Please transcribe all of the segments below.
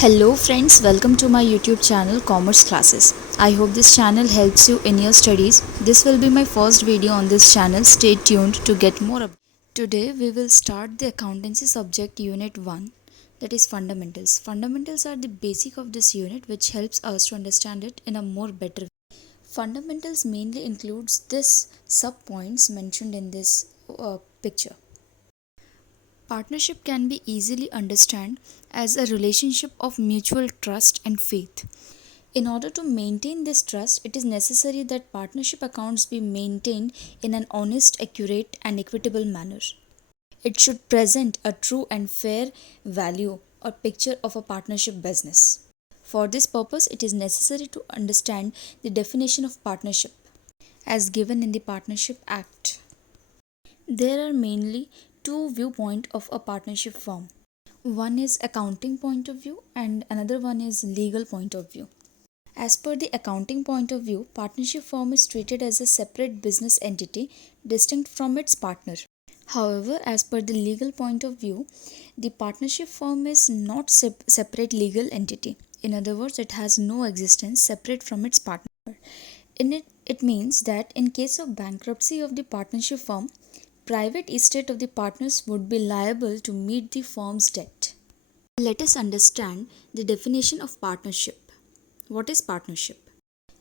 Hello friends, welcome to my YouTube channel Commerce Classes. I hope this channel helps you in your studies. This will be my first video on this channel. Stay tuned to get more updates. Today we will start the accountancy subject unit 1, that is fundamentals. Fundamentals are the basic of this unit which helps us to understand it in a more better way. Fundamentals mainly includes this sub points mentioned in this picture. Partnership can be easily understood as a relationship of mutual trust and faith. In order to maintain this trust, it is necessary that partnership accounts be maintained in an honest, accurate, and equitable manner. It should present a true and fair value or picture of a partnership business. For this purpose, it is necessary to understand the definition of partnership as given in the Partnership Act. There are mainly two viewpoints of a partnership firm. One is accounting point of view and another one is legal point of view. As per the accounting point of view, partnership firm is treated as a separate business entity distinct from its partner. However, as per the legal point of view, the partnership firm is not separate legal entity. In other words, it has no existence separate from its partner. It means that in case of bankruptcy of the partnership firm, private estate of the partners would be liable to meet the firm's debt. Let us understand the definition of partnership. What is partnership?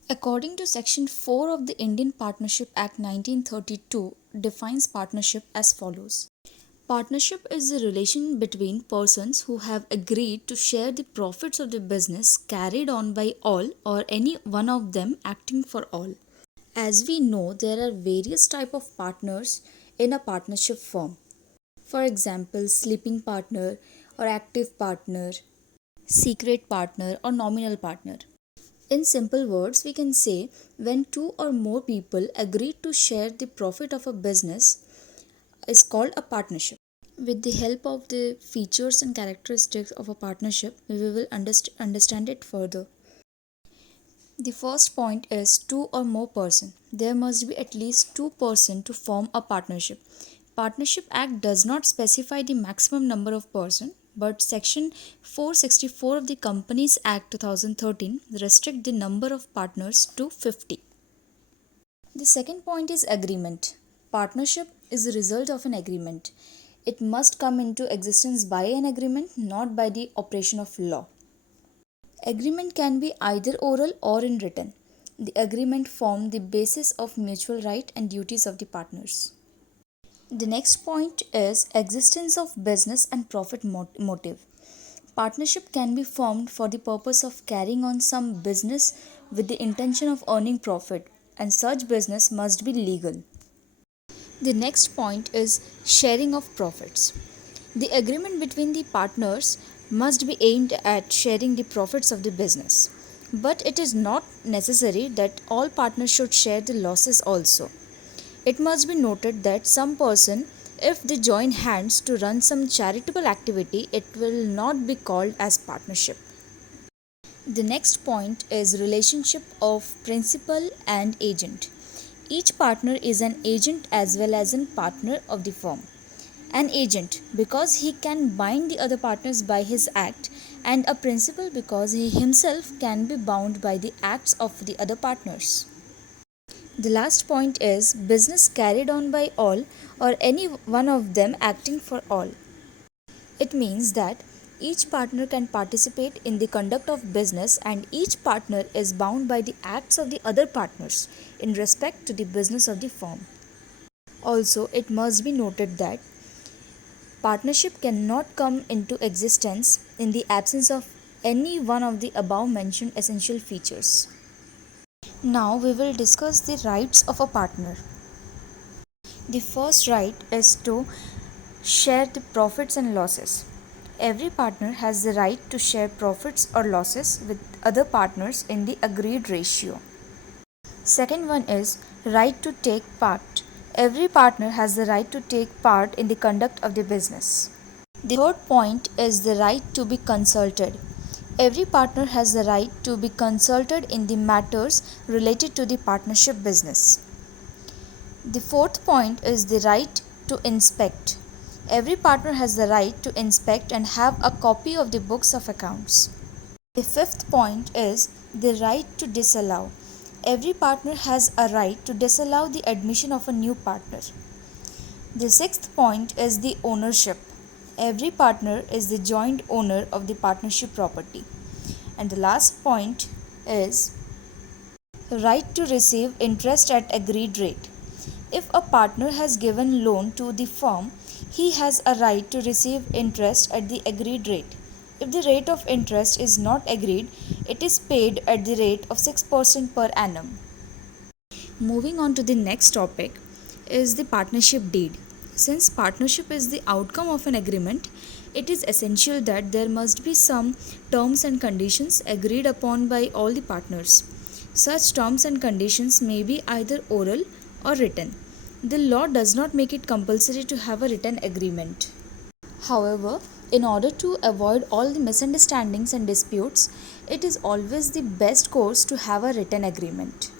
According to Section 4 of the Indian Partnership Act 1932 defines partnership as follows. Partnership is a relation between persons who have agreed to share the profits of the business carried on by all or any one of them acting for all. As we know, there are various types of partners in a partnership firm. For example, sleeping partner or active partner, secret partner or nominal partner. In simple words, we can say when two or more people agree to share the profit of a business is called a partnership. With the help of the features and characteristics of a partnership, we will understand it further. The first point is two or more person. There must be at least two person to form a partnership. Partnership Act does not specify the maximum number of person, but Section 464 of the Companies Act 2013 restrict the number of partners to 50. The second point is agreement. Partnership is the result of an agreement. It must come into existence by an agreement, not by the operation of law. Agreement can be either oral or in written. The agreement forms the basis of mutual right and duties of the partners. The next point is existence of business and profit motive. Partnership can be formed for the purpose of carrying on some business with the intention of earning profit, and such business must be legal. The next point is sharing of profits. The agreement between the partners must be aimed at sharing the profits of the business. But it is not necessary that all partners should share the losses also. It must be noted that some person, if they join hands to run some charitable activity, it will not be called as partnership. The next point is relationship of principal and agent. Each partner is an agent as well as a partner of the firm. An agent because he can bind the other partners by his act, and a principal because he himself can be bound by the acts of the other partners. The last point is business carried on by all or any one of them acting for all. It means that each partner can participate in the conduct of business and each partner is bound by the acts of the other partners in respect to the business of the firm. Also, it must be noted that partnership cannot come into existence in the absence of any one of the above mentioned essential features. Now we will discuss the rights of a partner. The first right is to share the profits and losses. Every partner has the right to share profits or losses with other partners in the agreed ratio. Second one is right to take part. Every partner has the right to take part in the conduct of the business. The third point is the right to be consulted. Every partner has the right to be consulted in the matters related to the partnership business. The fourth point is the right to inspect. Every partner has the right to inspect and have a copy of the books of accounts. The fifth point is the right to disallow. Every partner has a right to disallow the admission of a new partner. The sixth point is the ownership. Every partner is the joint owner of the partnership property. And the last point is right to receive interest at agreed rate. If a partner has given loan to the firm, he has a right to receive interest at the agreed rate. If the rate of interest is not agreed, it is paid at the rate of 6% per annum. Moving on to the next topic is the partnership deed. Since partnership is the outcome of an agreement, it is essential that there must be some terms and conditions agreed upon by all the partners. Such terms and conditions may be either oral or written. The law does not make it compulsory to have a written agreement. However, in order to avoid all the misunderstandings and disputes, it is always the best course to have a written agreement.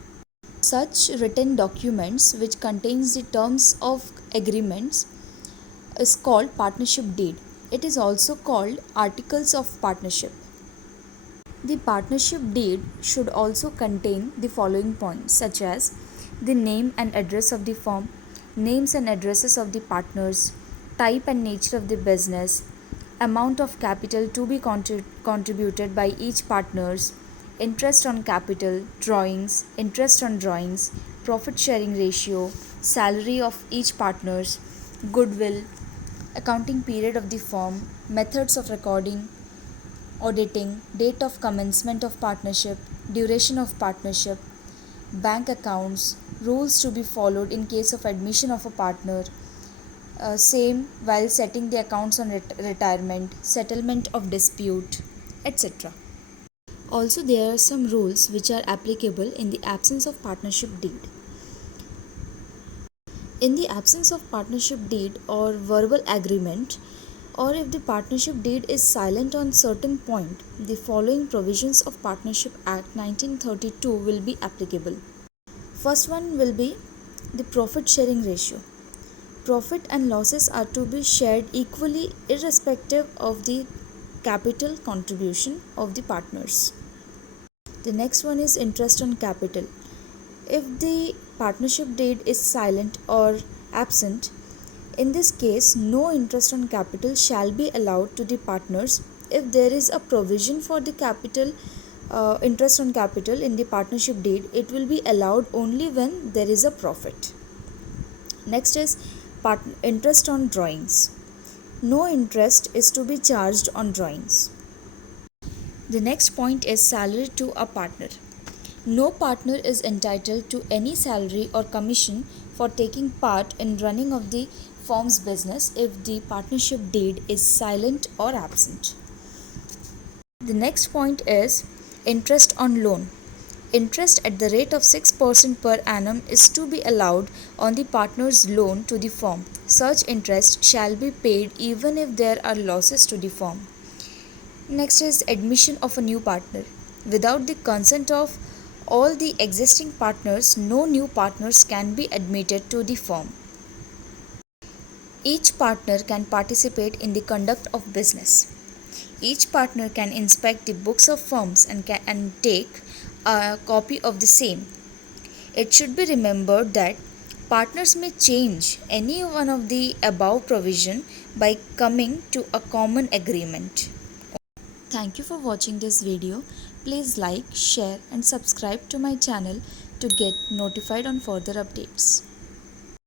Such written documents which contains the terms of agreements is called partnership deed. It is also called articles of partnership. The partnership deed should also contain the following points such as the name and address of the firm, names and addresses of the partners, type and nature of the business, amount of capital to be contributed by each partners, interest on capital, drawings, interest on drawings, profit sharing ratio, salary of each partners, goodwill, accounting period of the firm, methods of recording, auditing, date of commencement of partnership, duration of partnership, bank accounts, rules to be followed in case of admission of a partner, same while setting the accounts on retirement, settlement of dispute, etc. Also, there are some rules which are applicable in the absence of partnership deed. In the absence of partnership deed or verbal agreement, or if the partnership deed is silent on certain point, the following provisions of Partnership Act 1932 will be applicable. First one will be the profit sharing ratio. Profit and losses are to be shared equally irrespective of the capital contribution of the partners. The next one is interest on capital. If the partnership deed is silent or absent, in this case, no interest on capital shall be allowed to the partners. If there is a provision for the capital interest on capital in the partnership deed, it will be allowed only when there is a profit. Next is interest on drawings. No interest is to be charged on drawings. The next point is salary to a partner. No partner is entitled to any salary or commission for taking part in running of the firm's business if the partnership deed is silent or absent. The next point is interest on loan. Interest at the rate of 6% per annum is to be allowed on the partner's loan to the firm. Such interest shall be paid even if there are losses to the firm. Next is admission of a new partner. Without the consent of all the existing partners, no new partners can be admitted to the firm. Each partner can participate in the conduct of business. Each partner can inspect the books of firms and take a copy of the same. It should be remembered that partners may change any one of the above provision by coming to a common agreement. Thank you for watching this video. Please like, share and subscribe to my channel to get notified on further updates.